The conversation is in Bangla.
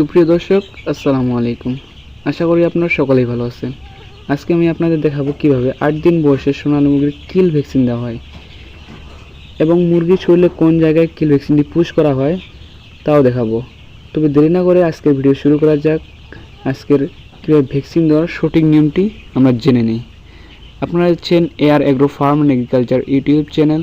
সুপ্রিয় দর্শক, আসসালামু আলাইকুম। আশা করি আপনারা সকলেই ভালো আছেন। আজকে আমি আপনাদের দেখাবো কীভাবে আট দিন বয়সে সোনালী মুরগির কিল ভ্যাকসিন দেওয়া হয় এবং মুরগির শরীরে কোন জায়গায় কিল ভ্যাকসিনটি পুশ করা হয় তাও দেখাবো। তবে দেরি না করে আজকের ভিডিও শুরু করা যাক। আজকের কীভাবে ভ্যাকসিন দেওয়ার সঠিক নিয়মটি আমরা জেনে নিই। আপনারা হচ্ছেন air agro farm and agriculture YouTube channel.